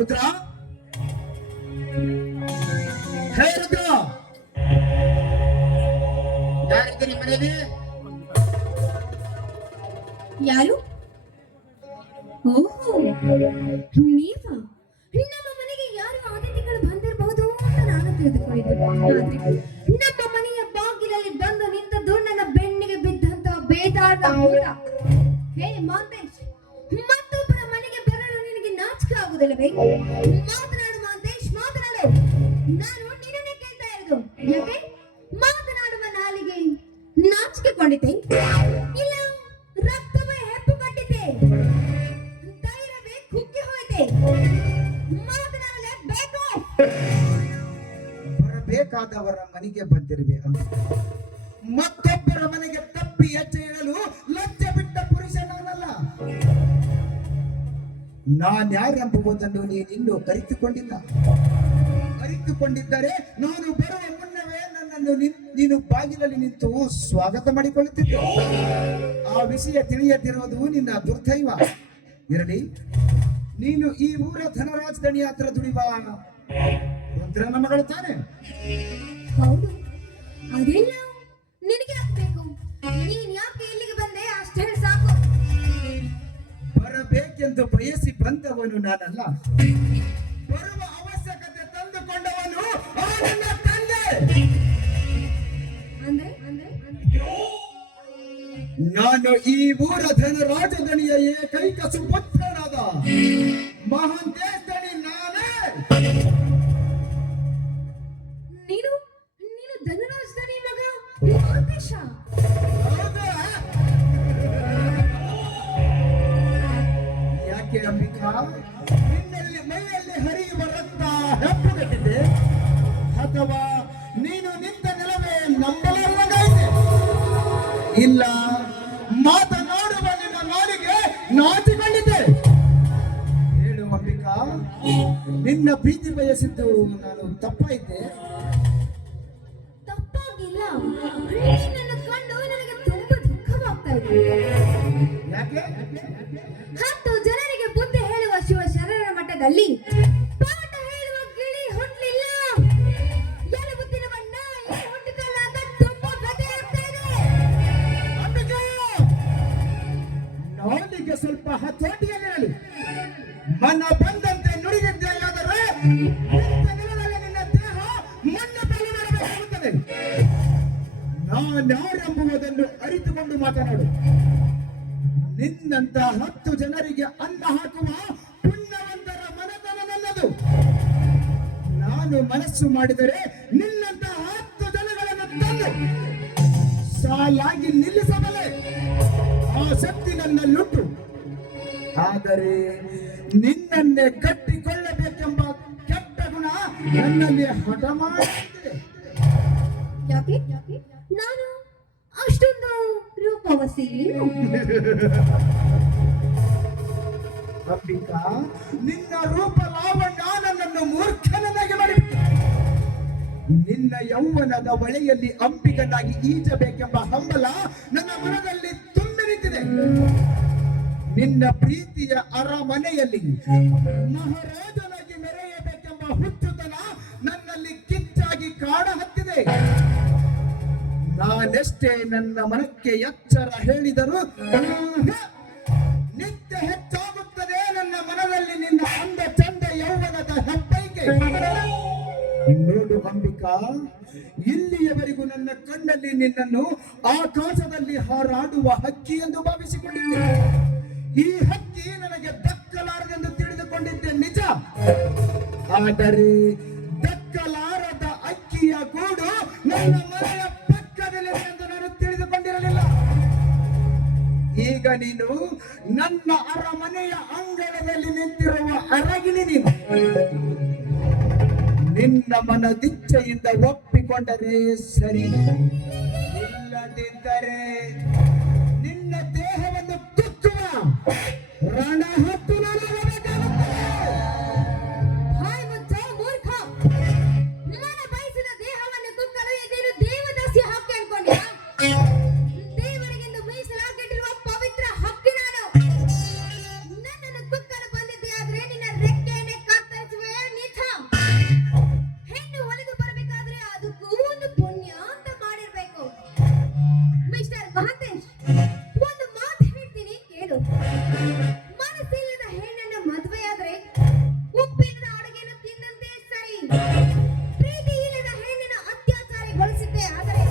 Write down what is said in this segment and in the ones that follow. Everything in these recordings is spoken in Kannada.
ರುದ್ರ, ಹೇ ರುದ್ರ, ಯಾರಿದ್ದು ನಿಮ್ಮ ಮನೆಯಲ್ಲಿ? ಯಾರು? ಓಹೋ, ನೀವಾ? ನಮ್ಮ ಮನೆಗೆ ಯಾರು ಅತಿಥಿಗಳು ಬಂದಿರಬಹುದು ಅಂತ ನಾನು ತಿಳಿದುಕೊಂಡಿದ್ದೆ. ಆದ್ರೆ ನಮ್ಮ ಮನೆಯ ಬಾಗಿಲಲ್ಲಿ ಬಂದು ನಿಂತದ್ದು ನನ್ನ ಬೆನ್ನಿಗೆ ಬಿದ್ದಂತ ಬೇತಾಳದ ಹೂಡ. ಹೇ ಮಾಂತೇಶ್, ಮತ್ತೊಬ್ಬರ ಮನೆಗೆ ಬರಲು ನಿನಗೆ ನಾಚಿಕೆ ಆಗುವುದಿಲ್ಲವೇ? ಮಾತನಾಡು ಮಾಂತೇಶ್, ಮಾತನಾಡು. ನಾನು ನಿನ್ನನ್ನೇ ಕೇಳ್ತಾ ಇರೋದು. ಯಾಕೆ ಮಾತನಾಡುವ ನಾಲಿಗೆ ನಾಚಿಕೆಕೊಂಡಿದ್ದೆ? ಇಲ್ಲ ರಕ್ತವೇ ಹೆಪ್ಪುಗಟ್ಟಿದೆ? ಧೈರ್ಯವೇ ಕುಗ್ಗಿ ಹೋಯಿತೆ? ಮಾತನಾಡಲೇಬೇಕು. ಬರಬೇಕಾದವರ ಮನೆಗೆ ಬಂದಿರುವೆ ಅಂತ ಮತ್ತೊಬ್ಬರ ಮನೆಗೆ ತಪ್ಪಿ ಹೆಜ್ಜೆ ಇಡಲು ಲಜ್ಜೆ ಬಿಟ್ಟ ಪುರುಷ ನಾನಲ್ಲ. ನಾನ್ಯಾರೆಂಬುದನ್ನು ನೀನಿನ್ನೂ ಅರಿತುಕೊಂಡಿದ್ದರೆ ನಾನು ಬರುವ ಮುನ್ನವೇ ನನ್ನನ್ನು ನೀನು ಬಾಗಿಲಲ್ಲಿ ನಿಂತು ಸ್ವಾಗತ ಮಾಡಿಕೊಳ್ಳುತ್ತಿದ್ದೆ. ಆ ವಿಷಯ ತಿಳಿಯದಿರುವುದು ನಿನ್ನ ದುರ್ದೈವ. ಇರಲಿ, ನೀನು ಈ ಊರ ಧನರಾಜ್ ದಣಿ ಹತ್ರ ದುಡಿವ ರುದ್ರನ ಮಗಳು ತಾನೆ? ಹೌದು. ಅದೆಲ್ಲ ನಿನಗೆ ಆಗ್ಬೇಕು. ನೀನ್ ಯಾಕೆ ಇಲ್ಲಿಗೆ ಬಂದೆ ಅಷ್ಟೇ ಸಾಕು. ಬರಬೇಕೆಂದು ಬಯಸಿ ಬಂದವನು ನಾನಲ್ಲ. ಬರುವ ಅವಶ್ಯಕತೆ ತಂದುಕೊಂಡವನು ಆ ನನ್ನ ತಂದೆ. ನಾನು ಈ ಊರ ಧನರಾಜದಣಿಯ ಏಕೈಕ ಸುಪುತ್ರನಾದ ಮಹಾಂತೇಶ್ ದಣಿ ನಾನೇ. ನೀನು ಧನರಾಜ್ ದಣಿ ಮಗ ಮಹಾಂತೇಶ? ಯಾಕೆ ಅಂಬಿಕಾ, ನಿನ್ನಲ್ಲಿ ಮೈಯಲ್ಲಿ ಹರಿಯುವ ರಕ್ತ ಹೆಪ್ಪುಗಟ್ಟಿದೆ, ಅಥವಾ ನೀನು ನಿಂತ ನೆಲವೇ ನಂಬಲಾರದಾಗಿದೆ? ಇಲ್ಲ, ಮಾತನಾಡುವ ನಿನ್ನ ನಾಲಿಗೆ ನಾಚಿಕೊಂಡಿದ್ದೆ. ಹೇಳು ಅಂಬಿಕಾ, ನಿನ್ನ ಪ್ರೀತಿ ಬಯಸಿದ್ದು ನಾನು ತಪ್ಪಾಯಿದ್ದೆ? ತಪ್ಪಾಗಿಲ್ಲ. ನಿನ್ನನ್ನು ಕಂಡು ನನಗೆ ತುಂಬಾ ದುಃಖವಾಗ್ತಾ ಇದೆ. ಯಾಕೆ? 10 ಜನರಿಗೆ ಬುದ್ಧಿ ಹೇಳುವ ಶಿವಶರಣರ ಮಠದಲ್ಲಿ ಪಾಠ ಹೇಳುವ ಗಿಳಿ ಹುಟ್ಟಲಿಲ್ಲ. ಎಲುಬು ತಿನ್ನುವ ನಾಯಿ ಹುಟ್ಟಿದಲ್ಲ ಅಂತ ತುಂಬಾ ಕಥೆ ಆಗ್ತಾ ಇದೆ. ನಾಲಿಗೆ ಸ್ವಲ್ಪ ಹತೋಟಿಯಲ್ಲಿರಲಿ. ಮನ ಬಂದಂತೆ ನುಡಿದಿದ್ದೆಯಾದರೆ ನಿನ್ನ ದೇಹ ಮಣ್ಣು ಪಾಲು ಮಾಡಬೇಕಾಗುತ್ತದೆ. ನಾನ್ಯಾರೆಂಬುದನ್ನು ಅರಿತುಕೊಂಡು ಮಾತನಾಡು. ನಿನ್ನಂತ 10 ಜನರಿಗೆ ಅನ್ನ ಹಾಕುವ ಪುಣ್ಯವಂತರ ಮನತನ ನನ್ನದು. ನಾನು ಮನಸ್ಸು ಮಾಡಿದರೆ ನಿನ್ನಂತ 10 ಜನಗಳನ್ನು ತಂದು ಸಾಲಾಗಿ ನಿಲ್ಲಿಸಬಲ್ಲೆ. ಆ ಶಕ್ತಿ ನನ್ನಲ್ಲುಂಟು. ಆದರೆ ನಿನ್ನನ್ನೇ ಕಟ್ಟಿಕೊಳ್ಳಬೇಕೆಂಬ ಕೆಟ್ಟ ಗುಣ ನನ್ನಲ್ಲಿ ಹಠ ಮಾಡುತ್ತಿದೆ. ಯಾಕೆ? ನಾನು ಅಷ್ಟೊಂದು ರೂಪವತಿ? ಅಂಬಿಕಾ, ನಿನ್ನ ರೂಪ ಲಾವಣ್ಯ ನನ್ನನ್ನು ಮೂರ್ಖನನ್ನಾಗಿ ಮಾಡಿಬಿಟ್ಟು. ನಿನ್ನ ಯೌವನದ ಹೊಳೆಯಲ್ಲಿ ಅಂಬಿಗನಾಗಿ ಈಜಬೇಕೆಂಬ ಹಂಬಲ ನನ್ನ ಮನದಲ್ಲಿ ತುಂಬಿ ನಿಂತಿದೆ. ನಿನ್ನ ಪ್ರೀತಿಯ ಅರಮನೆಯಲ್ಲಿ ಮಹಾರಾಜನಾಗಿ ಮೆರೆಯಬೇಕೆಂಬ ಹುಚ್ಚುತನ ನನ್ನಲ್ಲಿ ಕಿಚ್ಚಾಗಿ ಕಾಡ ಹತ್ತಿದೆ. ನಾನೆಷ್ಟೇ ನನ್ನ ಮನಕ್ಕೆ ಎಚ್ಚರ ಹೇಳಿದರೂ ನಿತ್ಯ ಹೆಚ್ಚಾಗುತ್ತದೆ ನನ್ನ ಮನದಲ್ಲಿ ನಿನ್ನ ಅಂದ ಚಂದ ಯೌವನದ ಹೆಬ್ಬೈಕೆ. ನೋಡು ಅಂಬಿಕಾ, ಇಲ್ಲಿಯವರೆಗೂ ನನ್ನ ಕಣ್ಣಲ್ಲಿ ನಿನ್ನನ್ನು ಆಕಾಶದಲ್ಲಿ ಹಾರಾಡುವ ಹಕ್ಕಿ ಎಂದು ಭಾವಿಸಿಕೊಂಡಿದ್ದೆ. ಈ ಹಕ್ಕಿ ನನಗೆ ದಕ್ಕಲಾರದೆಂದು ತಿಳಿದುಕೊಂಡಿದ್ದೆ ನಿಜ. ಆದರೆ ದಕ್ಕಲಾರದ ಅಕ್ಕಿಯ ಗೂಡು ನನ್ನ ಮನೆಯ ಪಕ್ಕದಲ್ಲಿ ಎಂದು ನಾನು ತಿಳಿದುಕೊಂಡಿರಲಿಲ್ಲ. ಈಗ ನೀನು ನನ್ನ ಅರಮನೆಯ ಅಂಗಳದಲ್ಲಿ ನಿಂತಿರುವ ಅರಗಿನಿ. ನೀನು ನಿನ್ನ ಮನದಿಚ್ಛೆಯಿಂದ ಒಪ್ಪಿಕೊಂಡು ಒಪ್ಪಿಕೊಂಡರೆ ಸರಿ, ಇಲ್ಲದಿದ್ದರೆ ನಿನ್ನ ದೇಹವನ್ನು ಕುಚ್ಚುವ ರಣ ಹತ್ತು ಹಾಯ್ ಮುಚ್ಚ ಮೂರ್ಖ, ನಾನು ಬಯಸಿದ ದೇಹವನ್ನು ಕುಕ್ಕಲು ಇದೇನು ದೇವದಾಸಿ ಹಕ್ಕಿ ಅನ್ಕೊಂಡ್ಯಾ? ದೇವರಿಗೆಂದು ಮೀಸಲಾಗಿಟ್ಟಿರುವ ಪವಿತ್ರ ಹಕ್ಕಿ ನಾನು. ನನ್ನನ್ನು ಕುಕ್ಕಲು ಬಂದಿದ್ದೆ ಆದ್ರೆ ನಿನ್ನ ರೆಕ್ಕೆಯನ್ನೇ ಕತ್ತರಿಸುವೆ ನೀಚ. ಹೆಣ್ಣು ಹೊಲಿದು ಬರಬೇಕಾದ್ರೆ ಅದಕ್ಕೂ ಒಂದು ಪುಣ್ಯ ಅಂತ ಮಾಡಿರ್ಬೇಕು. ಮಿಸ್ಟರ್ ಮಹಂತೇಶ್, ಒಂದು ಮಾತು ಹೇಳ್ತೀನಿ ಕೇಳು. ಮನಸ್ಸಿಲ್ಲದ ಹೆಣ್ಣನ್ನು ಮದುವೆಯಾದ್ರೆ ಉಪ್ಪಿಲ್ಲದ ಅಡುಗೆಯನ್ನು ತಿಂದಂತೆ ಸರಿ. ಪ್ರೀತಿ ಇಲ್ಲದ ಹೆಣ್ಣನ್ನು ಅತ್ಯಾಚಾರಗೊಳಿಸಿದ್ದೆ ಆದರೆ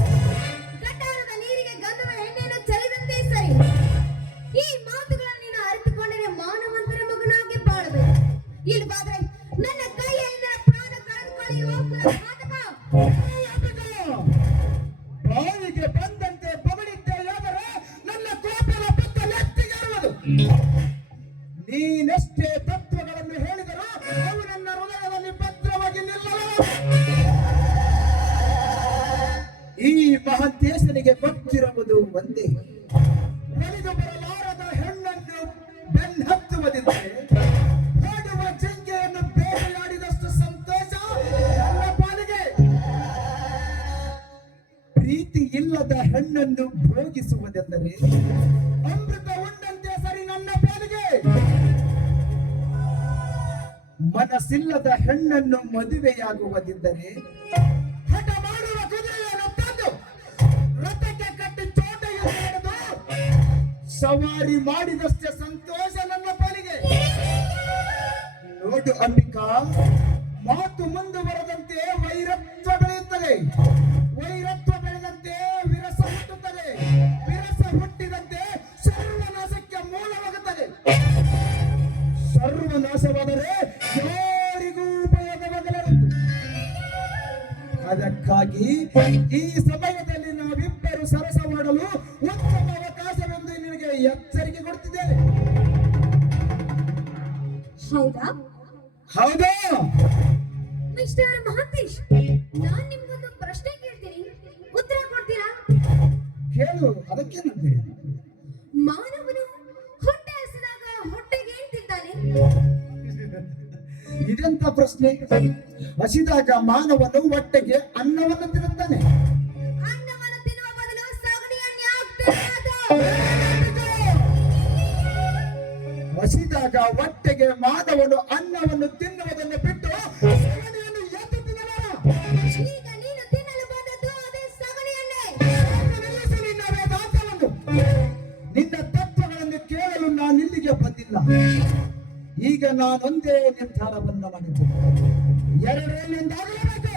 ಗಟಾರದ ನೀರಿಗೆ ಗಂಧದ ಎಣ್ಣೆಯನ್ನು ಚೆಲ್ಲಿದಂತೆ ಸರಿ. ಈ ಮಾತುಗಳನ್ನು ನೀನು ಅರಿತುಕೊಂಡರೆ ಮಾನವಂತರ ಮಗನಾಗಿ ಬಾಳಬೇಕು. ಇಲ್ವಾದ್ರೆ ನನ್ನ ಕೈಯಿಂದ ಪ್ರಾಣ ಕಳೆದುಕೊಳ್ಳುವ ಕುಲಘಾತಕ. ಬಾವಿಗೆ ಬಂದಂತೆ ಬಗಳಿದ್ದೆಯಾದರೆ ನನ್ನ ಕೋಪದ ಪಕ್ಕ ನೆತ್ತಿಗೇರುವುದು. ನೀನೆಷ್ಟೇ ತತ್ವಗಳನ್ನು ಹೇಳಿದರೂ ಅವು ನನ್ನ ಹೃದಯದಲ್ಲಿ ಭದ್ರವಾಗಿ ನಿಲ್ಲಲು. ಈ ಮಹಂತೇಶನಿಗೆ ಗೊತ್ತಿರುವುದು ಒಂದೇ, ಒಲಿದು ಬರಲಾರದ ಹೆಣ್ಣನ್ನು ಬೆನ್ನತ್ತುವುದಿದ್ದರೆ ಓಡುವ ಜಿಂಕೆಯನ್ನು ಬೇಟೆಯಾಡಿದಷ್ಟು ಸಂತೋಷ ನನ್ನ ಪಾಲಿಗೆ. ಪ್ರೀತಿ ಇಲ್ಲದ ಹೆಣ್ಣನ್ನು ಭೋಗಿಸುವುದೆಂದರೆ ಅಮೃತ ಉಂಡಂತೆ ಸರಿ ನನ್ನ ಪಾಲಿಗೆ. ಮನಸ್ಸಿಲ್ಲದ ಹೆಣ್ಣನ್ನು ಮದುವೆಯಾಗುವುದಿದ್ದರೆ ಹಠ ಮಾಡುವ ಕುದುರೆಯನ್ನು ತಂದು ರಥಕ್ಕೆ ಕಟ್ಟಿ ಚೋಟೆಯನ್ನು ಹಿಡಿದು ಸವಾರಿ ಮಾಡಿದಷ್ಟೇ ಸಂತೋಷ ನನ್ನ ಪಾಲಿಗೆ. ನೋಡು ಅಂಬಿಕಾ, ಮಾತು ಮುಂದುವರೆದಂತೆ ವೈರತ್ವ ಬೆಳೆಯುತ್ತದೆ, ವೈರತ್ವ ಬೆಳೆದಂತೆ ವಿರಸ ಹುಟ್ಟುತ್ತದೆ, ವಿರಸ ಹುಟ್ಟಿದಂತೆ ಸರ್ವನಾಶಕ್ಕೆ ಮೂಲವಾಗುತ್ತದೆ. ಸರ್ವನಾಶವಾದರೆ ಯಾರಿಗೂ ಉಪಯೋಗವಾಗಲಾರದು. ಅದಕ್ಕಾಗಿ ಈ ಸಮಯದಲ್ಲಿ ನಾವಿಬ್ಬರು ಸರಸ ಮಾಡಲು ಉತ್ತಮ ಅವಕಾಶವೆಂದು ನಿನಗೆ ಎಚ್ಚರಿಕೆ ಕೊಡ್ತಿದ್ದೇನೆ. ಹೌದಾ? ಹೌದಾ? ಮಿಸ್ಟರ್ ಮಹಂತೇಶ್, ನಾನ್ ನಿಮ್ಗೊಂದು ಪ್ರಶ್ನೆ ಕೇಳ್ತೀನಿ, ಉತ್ತರ ಕೊಡ್ತೀರಾ? ಕೇಳು, ಅದಕ್ಕೇನಂತೆ? ಮಾನವನು ಹೊಟ್ಟೆ ಹಸಿದಾಗ ಹೊಟ್ಟೆಗೆ ಏನ್ ತಿಂತಾನೆ? ಇದೆಂತ ಪ್ರಶ್ನೆ? ಹಸಿದಾಗ ಮಾನವನು ಹೊಟ್ಟೆಗೆ ಅನ್ನವನ್ನು ತಿನ್ನುತ್ತಾನೆ. ಅನ್ನವನ್ನು ತಿನ್ನುವ ಬದಲು ಸಗಣಿಯನ್ನು ಯಾಕೆ ತಿನ್ನೋದು? ಹಸಿದಾಗ ಹೊಟ್ಟೆಗೆ ಮಾನವನು ಅನ್ನವನ್ನು ತಿನ್ನುವುದನ್ನು ಬಿಟ್ಟು ಸಗಣಿಯನ್ನು ಎದ್ದು ತಿನ್ನಲಾರ. ಈಗ ನೀನು ತಿನ್ನಲು ಬಂದದ್ದು ಅದೇ ಸಗಣಿಯನ್ನೇ. ನಿಲ್ಲಿಸು ನಿನ್ನ ವೇದಾಂತವನ್ನು. ನಿನ್ನ ತತ್ವಗಳನ್ನು ಕೇಳಲು ನಾನು ಇಲ್ಲಿಗೆ ಬಂದಿಲ್ಲ. ಈಗ ನಾನೊಂದೇ ನಿರ್ಧಾರವನ್ನು ಮಾಡಿದ್ದೇನೆ, ಎರಡರಲ್ಲಿಂದಾಗಲೇಬೇಕು.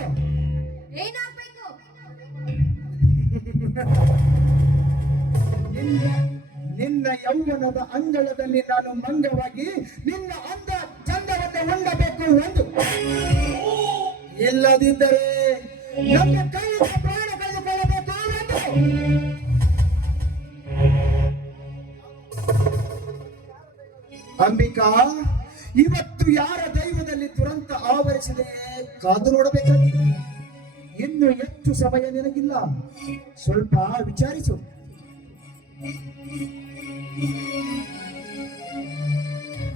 ಏನಾಗ್ಬೇಕು? ನಿನ್ನ ಯೌವನದ ಅಂಗಳದಲ್ಲಿ ನಾನು ಮಂಗವಾಗಿ ನಿನ್ನ ಅಂದ ಚಂದವನ್ನು ಹೊಂದಬೇಕು ಒಂದು, ಇಲ್ಲದಿದ್ದರೆ ನನ್ನ ಕೈಯಿಂದ ಪ್ರಾಣ ಕಳೆದುಕೊಳ್ಳಬೇಕು ಒಂದು. ಅಂಬಿಕಾ, ಇವತ್ತು ಯಾರ ದೈವದಲ್ಲಿ ದುರಂತ ಆವರಿಸಿದೆಯೇ ಕಾದು ನೋಡಬೇಕಾಗಿದೆ. ಇನ್ನು ಹೆಚ್ಚು ಸಮಯ ನಿನಗಿಲ್ಲ, ಸ್ವಲ್ಪ ವಿಚಾರಿಸು.